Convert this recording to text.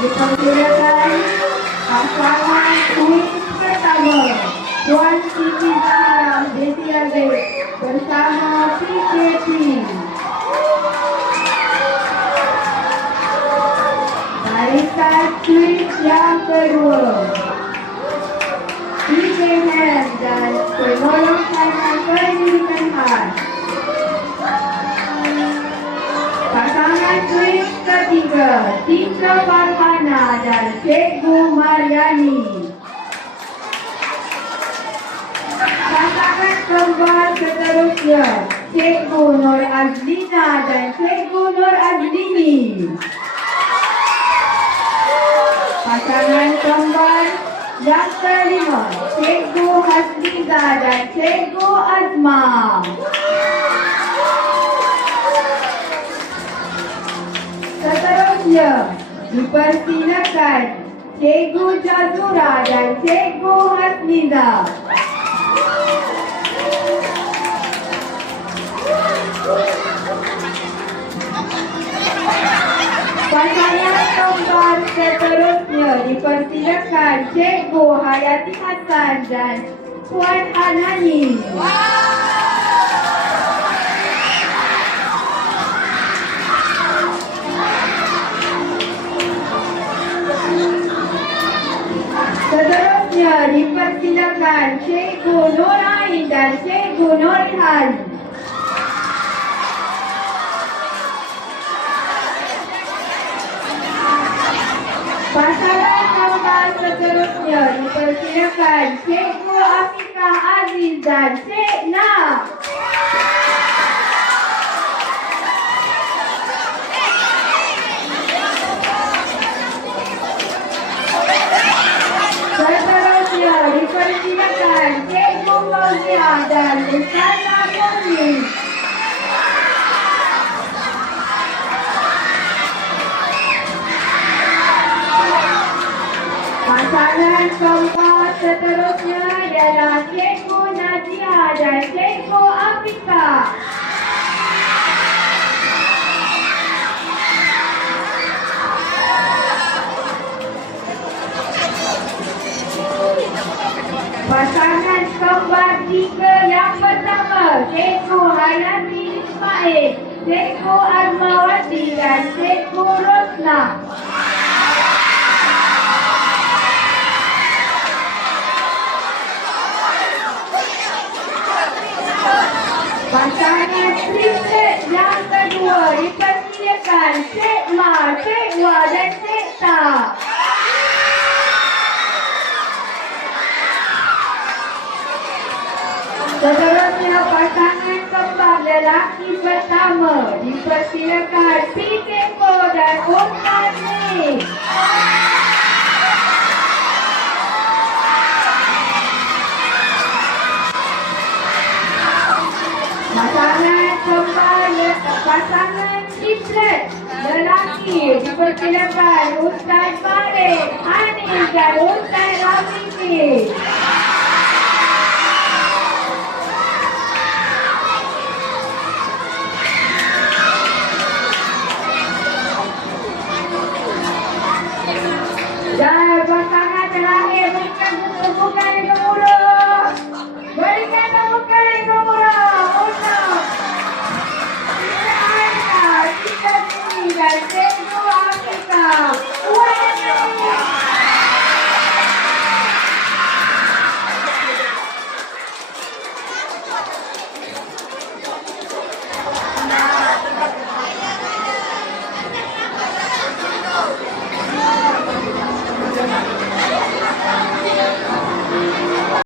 Dipersilakan pasangan kuis pertama Tuan Siti Zahra Desi Aziz bersama PKP. Barisan kuis yang kedua PKM dan penolong sains pendidikan khas. Pasangan kuis ketiga Tika Farhana dan Cikgu Mariani. Pasangan kembar seterusnya Cikgu Nur Azlina dan Cikgu Nur Azlini. Pasangan kembar yang kelima Cikgu Hasliza dan Cikgu Azma. Seterusnya dipersilakan Cikgu Jazura dan Cikgu Hasliza. Pasangan kembar seterusnya dipersilakan Cikgu Hayati Hasan dan Puan Hanani. Seterusnya dipersilakan Cikgu Nurain dan Cikgu Nurihan. Pasangan kembar seterusnya dipersilakan Cikgu Afiqah Aziz dan Cik Na. Seterusnya dipersilakan Cikgu Fauzia dan Ustazah Murni. Pasangan kembar seterusnya adalah Cikgu Nadia dan Cikgu Afiqah. Pasangan kembar tiga yang pertama Cikgu Hayati Ismail, Cikgu Azmawati dan Cikgu Rosna. Pasangan triplet yang kedua dipersilakan Cik Ma, Cik Wa dan Cik Ta. Seterusnya pasangan kembar lelaki pertama dipersilakan PKPO dan Ustaz Ni. Pasangan triplet lelaki dipersilakan Ustaz Farid, Hanif dan Ustaz Rafiqi. Dan pasangan terakhir berikan ketepukan yang gemuruh